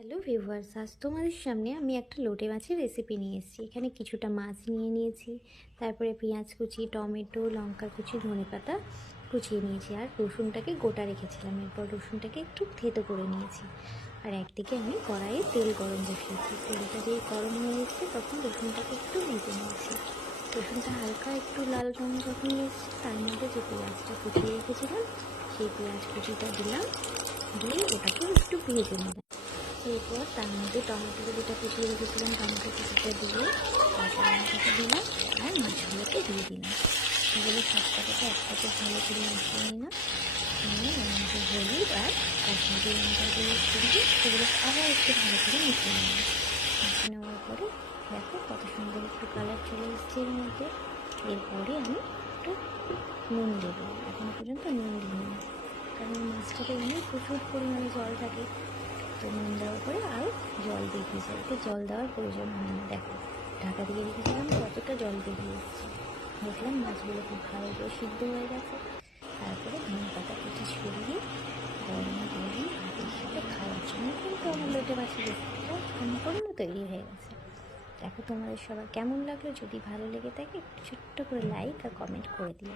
Hello viewers, আজ তোমাদের সামনে আমি একটা লোটে মাছের রেসিপি নিয়ে এসেছি। এখানে কিছুটা মাছ নিয়ে নিয়েছি, তারপরে পেঁয়াজ কুচি, টমেটো, লঙ্কা কুচি, ধনেপাতা কুচিয়ে নিয়েছি, আর রসুনটাকে গোটা রেখেছিলাম। এরপর রসুনটাকে একটু থেতো করে নিয়েছি। আর একদিকে আমি কড়াইয়ে তেল গরম বসিয়েছি। তেলটা দিয়ে গরম হয়ে এসেছে, তখন রসুনটাকে একটু ভেজে নিয়েছি। রসুনটা হালকা একটু লাল রঙ যখন এসেছে, তার মধ্যে যে পেঁয়াজটা কুচিয়ে রেখেছিলাম সেই পেঁয়াজ কুচিটা দিলাম, দিয়ে ওটাকেও একটু ভেজে নিলাম। এরপর তার মধ্যে টমেটো যেটা কুচিয়ে রেখেছিলাম টমেটো কুচিটা দিয়ে কাঁচা লঙ্কাটা দিলাম আর মাছগুলোকে দিয়ে দিলাম। এগুলো সবকটাকে একসাথে ভালো করে মিশিয়ে নিলাম। নিয়ে এর মধ্যে হলুদ আর কাশ্মীরি লঙ্কা দিয়ে সেগুলো আবার একটু ভালো করে মিশিয়ে নিলাম। মিশিয়ে নেওয়ার পরে দেখো কত সুন্দর একটু কালার চলে এসছে এর মধ্যে। এরপরে আমি একটু নুন দেবো। এখনো পর্যন্ত নুন দিইনি, কারণ মাছটাতে এমনি প্রচুর পরিমাণে জল থাকে। তো নুন দেওয়ার পরে আরও জল বেরিয়েছে, এতে জল দেওয়ার প্রয়োজন হয় না। দেখো ঢাকা দিয়ে রেখেছিলাম, কতটা জল বেরিয়ে এসেছে। দেখলাম মাছগুলো খুব ভালো করে সিদ্ধ হয়ে গেছে। তারপরে ধনেপাতা কুচি ছড়িয়ে গরম গরম ভাতের সাথে খাওয়ার জন্য কিন্তু আমার লোটে মাছের রেসিপিটা সম্পূর্ণ তৈরি হয়ে গেছে। দেখো তোমাদের সবার কেমন লাগলো, যদি ভালো লেগে থাকে একটু ছোট্ট করে লাইক আর কমেন্ট করে দিও।